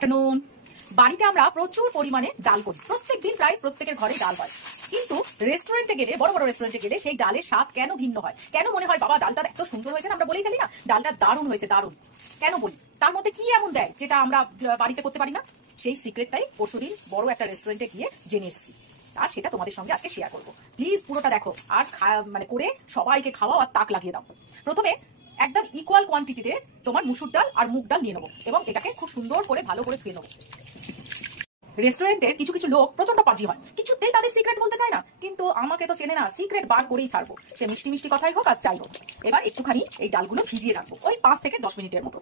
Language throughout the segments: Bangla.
আফটারনুন। বাড়িতে আমরা প্রচুর পরিমাণে ডাল করি, প্রত্যেকদিন প্রায় প্রত্যেকের ঘরে ডাল হয়। কিন্তু রেস্টুরেন্টে গেলে, বড় বড় রেস্টুরেন্টে গেলে সেই ডালের স্বাদ কেন ভিন্ন হয়? কেন মনে হয় বাবা ডালটা এত সুন্দর হয়েছে না? আমরা বলেই ফেলি না ডালটা দারুণ হয়েছে, দারুণ কেন বলি? তার মধ্যে কি এমন দেয় যেটা আমরা বাড়িতে করতে পারি না? সেই সিক্রেটটাই পরশুদিন বড় একটা রেস্টুরেন্টে গিয়ে জেনে এসেছি, আর সেটা তোমাদের সঙ্গে আজকে শেয়ার করবো। প্লিজ পুরোটা দেখো আর মানে করে সবাইকে খাওয়াও আর তাক লাগিয়ে দাও। প্রথমে একদম ইকুয়াল কোয়ান্টিটিতে তোমার মুসুর ডাল আর মুগ ডাল নিয়ে নেবো এবং এটাকে খুব সুন্দর করে ভালো করে ধুয়ে নেবো। রেস্টুরেন্টের কিছু কিছু লোক প্রচন্ড পাজি হয়, কিছুতেই তাদের সিক্রেট বলতে চায় না, কিন্তু আমাকে তো চেনে না, সিক্রেট বার করেই ছাড়বো, সে মিষ্টি মিষ্টি কথাই হোক আর চাই হোক। এবার একটুখানি এই ডালগুলো ভিজিয়ে রাখবো ওই 5 থেকে 10 মিনিটের মতো।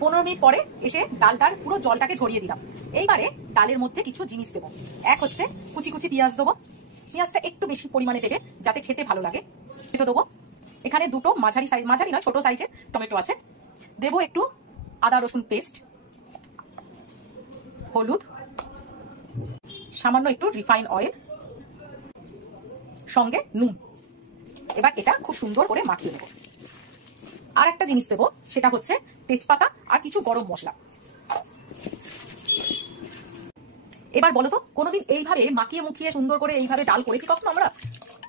15 মিনিট পরে এসে ডালটার পুরো জলটাকে ঝরিয়ে দিলাম। এইবারে ডালের মধ্যে কিছু জিনিস দেবো। এক হচ্ছে কুচি কুচি পেঁয়াজ দেবো, পেঁয়াজটা একটু বেশি পরিমাণে দেবে যাতে খেতে ভালো লাগে। টমেটো দেবো, এখানে দুটো মাঝারি সাইজ, মাঝারি নয় ছোট সাইজের টমেটো আছে। দেবো একটু আদা রসুন পেস্ট, হলুদ, সামান্য একটু রিফাইন অয়েল, সঙ্গে নুন। এবার এটা খুব সুন্দর করে মাখিয়ে নেব। আর একটা জিনিস দেবো, সেটা হচ্ছে তেজপাতা আর কিছু গরম মশলা। এবার বলো তো, কোনোদিন এইভাবে মাখিয়ে মুখিয়ে সুন্দর করে এইভাবে ডাল করেছি কখনো আমরা?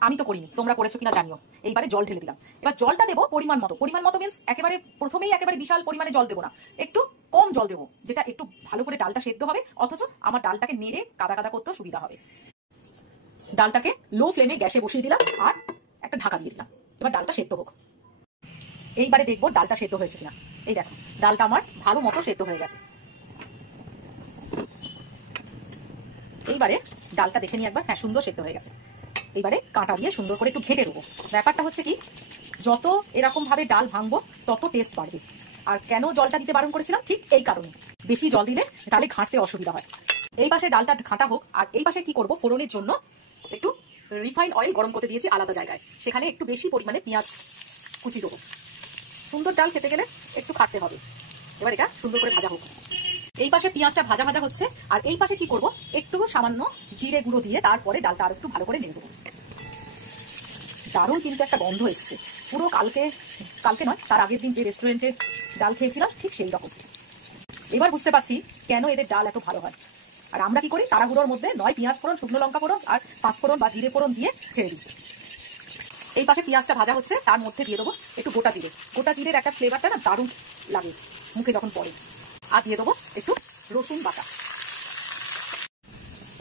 আমি তো করিনি, তোমরা করেছো কিনা জানিও। এইবারে জল ঢেলে দিলাম। এবার জলটা দেবো পরিমাণ মতো। পরিমাণ মতো মিন্স একেবারে প্রথমেই একেবারে বিশাল পরিমাণে জল দেবো না, একটু কম জল দেবো, যেটা একটু ভালো করে ডালটা সেদ্ধ হবে, অথচ আমার ডালটাকে নেড়ে কাদা কাদা করতেও সুবিধা হবে। ডালটাকে লো ফ্লেমে গ্যাসে বসিয়ে দিলাম আর একটা ঢাকা দিয়ে দিলাম। এবার ডালটা সেদ্ধ হোক। এইবারে দেখবো ডালটা সেদ্ধ হয়েছে কিনা। এই দেখো ডালটা আমার ভালো মতো সেদ্ধ হয়ে গেছে। এইবারে ডালটা দেখে নিই একবার, হ্যাঁ সুন্দর সেদ্ধ হয়ে গেছে। এবারে কাঁটা দিয়ে সুন্দর করে একটু ঘেটে দেবো। ব্যাপারটা হচ্ছে কি, যত এরকম ভাবে ডাল ভাঙবো তত টেস্ট বাড়বে। আর কেন জলটা দিতে বারণ করেছিলাম? ঠিক এই কারণে, বেশি জল দিলে ডালে ঘাঁটতে অসুবিধা হয়। এই পাশে ডালটা ঘাঁটা হোক, আর এই পাশে কি করব, ফোড়নের জন্য একটু রিফাইন অয়েল গরম করতে দিয়েছি আলাদা জায়গায়, সেখানে একটু বেশি পরিমাণে পেঁয়াজ কুচি দেবো। সুন্দর ডাল খেতে গেলে একটু খাটতে হবে। এবার এটা সুন্দর করে ভাজা হোক। এই পাশে পেঁয়াজটা ভাজা ভাজা হচ্ছে, আর এই পাশে কি করব, একটু সামান্য জিরে গুঁড়ো দিয়ে তারপরে ডালটা আর একটু ভালো করে নেড়ে দেবো। দারুণ কিন্তু একটা গন্ধ এসছে, পুরো কালকে নয় তার আগের দিন যে রেস্টুরেন্টে ডাল খেয়েছিলাম ঠিক সেই রকম। এবার বুঝতে পারছি কেন এদের ডাল এত ভালো হয়। আর আমরা কি করি, তাড়াহুড়োর মধ্যে নয় পেঁয়াজ ফোড়ন, শুকনো লঙ্কা ফোড়ন আর পাঁচ ফোড়ন বা জিরে ফোড়ন দিয়ে ছেড়ে দিই। এই পাশে পেঁয়াজটা ভাজা হচ্ছে, তার মধ্যে দিয়ে দেবো একটু গোটা জিরে। গোটা জিরের একটা ফ্লেভারটা না দারুণ লাগে মুখে যখন পড়ে। আর দিয়ে দেবো একটু রসুন বাটা।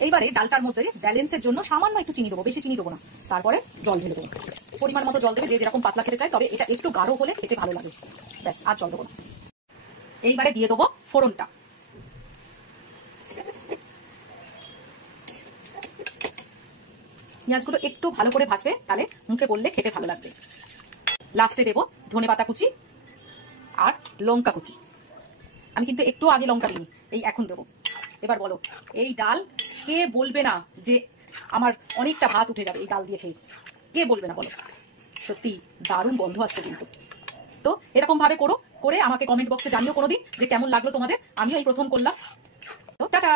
এইবারে ডালটার মধ্যে ব্যালেন্সের জন্য সামান্য একটু চিনি দেবো, বেশি চিনি দেবো না। তারপরে জল ঢেলে দেবো, পরিমাণ মতো জল দেবে, যে যেরকম পাতলা খেতে চায়, তবে এটা একটু গাঢ় হলে খেতে ভালো লাগে। ব্যাস, আর জল দেবো না। এইবারে দিয়ে দেবো ফোড়নটা। পেঁয়াজগুলো একটু ভালো করে ভাজবে, তাহলে মুখে পড়লে খেতে ভালো লাগবে। লাস্টে দেবো ধনেপাতা কুচি আর লঙ্কা কুচি। আমি কিন্তু একটু আগে লঙ্কা দিইনি, এই এখন দেবো। এবার বলো, এই ডাল কে বলবে না যে আমার অনেকটা ভাত উঠে যাবে এই ডাল দিয়ে খেয়ে? কে বলবে না বলো? সত্যি দারুণ গন্ধ আসছে কিন্তু। তো এরকম ভাবে করে আমাকে কমেন্ট বক্সে জানিও কোনোদিন যে কেমন লাগলো তোমাদের। আমিও এই প্রথম করলাম। তো টাটা।